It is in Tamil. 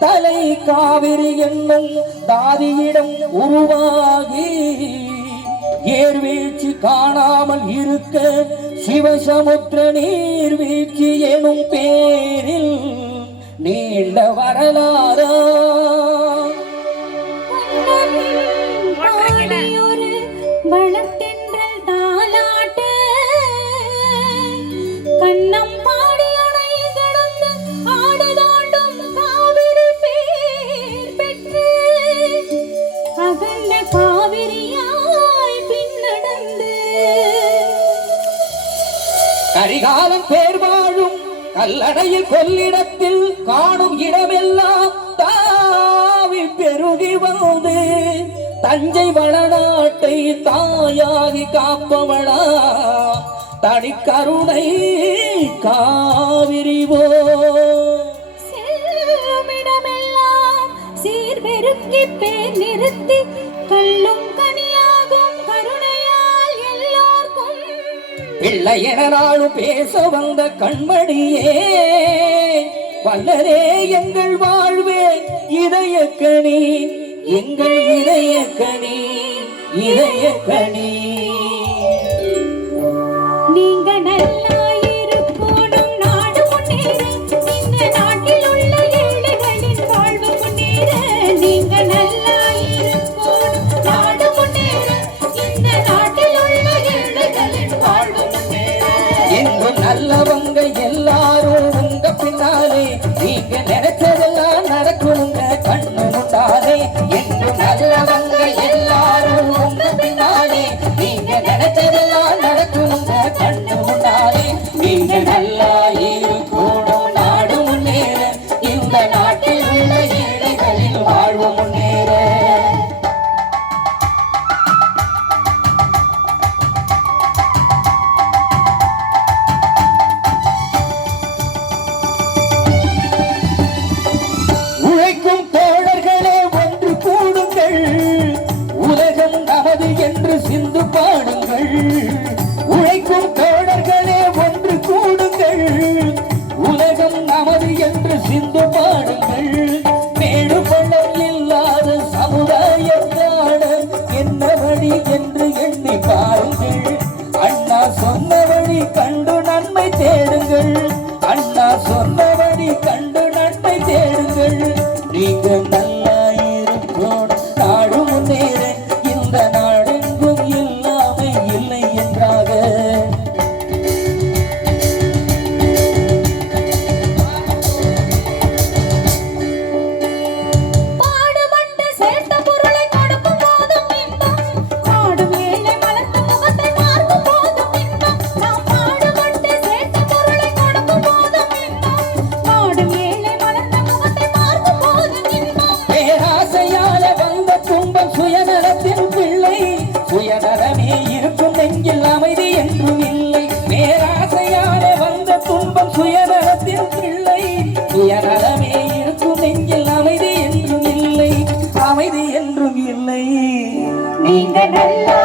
தலை காவிரி என்னும் தாதியிடம் உருவாகி ஏர்வீழ்ச்சி காணாமல் இருக்க சிவசமுத்திர நீர்வீழ்ச்சி எனும் பேரில் நீண்ட வரலாறா வளர்த்தென்றல் தாலாட்டு கண்ணம் பாடி அணை கடந்து ஆடுதாண்டும் காவிரி பேர் பெற்று அகண்ட காவிரியாய் பின்னடந்து கரிகாலம் பேர் வாழும் கல்லணையில் கொள்ளிடத்தில் காணும் இடமெல்லாம் தாவி பெருகி வந்து தஞ்சை வளநாட்டை தாயாகி காப்பவளா தனி கருணை காவிரிவோ செல்லுமிடமெல்லாம் சீர்பெருக்கி பேர் நிறுத்தி கல்லும் கனியாகும் கருணையால் எல்லோர்க்கும் பிள்ளை என நாளும் பேச வந்த கண்மணியே வல்லரே எங்கள் வாழ்வே இதயக்கணி எங்கள் இதயக்கணி இதயக்கணி நீங்க நல்லாயிருக்கணும் நாடு முன்னேற இந்த நாட்டில் உள்ள ஏழைகளின் வாழ்வு முன்னேற நீங்க நல்லாயிருக்கணும் நாடு முன்னேற இந்த நாட்டில் உள்ள ஏழைகளின் வாழ்வு முன்னேற எங்கு நல்லவங்க எல்லாரும் உங்க பின்னாலே நீங்க நினைச்சதெல்லாம் நடக்கணுங்க கண்ணு முட்டாலே எங்கு நல்லவங்க எல்லாரும் உங்க பின்னாலே நீங்க நினைச்சதெல்லாம் நடக்கணுங்க கண்ணு முட்டாலே நீங்க நல்லா இருக்கணும் நாடு முன்னேற இந்த நாட்டில் உள்ள ஏழைகளின் வாழ்வு முன்னேற உழைக்கும் தோழர்களே ஒன்று கூடுங்கள் உலகம் நமது என்று சிந்து பாடுங்கள் உழைக்கும் தோழர்களே ஒன்று கூடுங்கள் உலகம் நமது என்று சிந்து பாடுங்கள் மேடு பள்ளம் இல்லாத சமுதாயம் காண என்ன வழி என்று எண்ணி பாருங்கள் அண்ணா சொன்ன வழி கண்டு நன்மை தேடுங்கள் அண்ணா சொன்ன வழி கண்டு நன்மை தேடுங்கள் நீங்க நல்லா இருக்கணும் நாடு முன்னேற இந்த நாடெங்கும் இல்லாமை இல்லை என்றாக பாடுபட்டு சேர்த்த பொருளை கொடுக்கும் போதும் இன்பம் பாடும் ஏழை மலர்ந்த முகத்தை பார்க்கும் போதும் இன்பம் நாம் பாடுபட்டு சேர்த்த பொருளை கொடுக்கும் போதும் இன்பம் பாடும் ஏழை மலர்ந்த முகத்தை பார்க்கும் போதும் இன்பம் பேராசையால வந்த துன்பம் சுயநலத்தின் பிள்ளை சுயநலமே இருக்கும் நெஞ்சில் அமைதி என்றும் இல்லை பேராசையால வந்த துன்பம் சுயநலத்தின் பிள்ளை சுயநலமே இருக்கும் நெஞ்சில் அமைதி என்றும் இல்லை அமைதி என்றும் இல்லை நீங்க நல்லா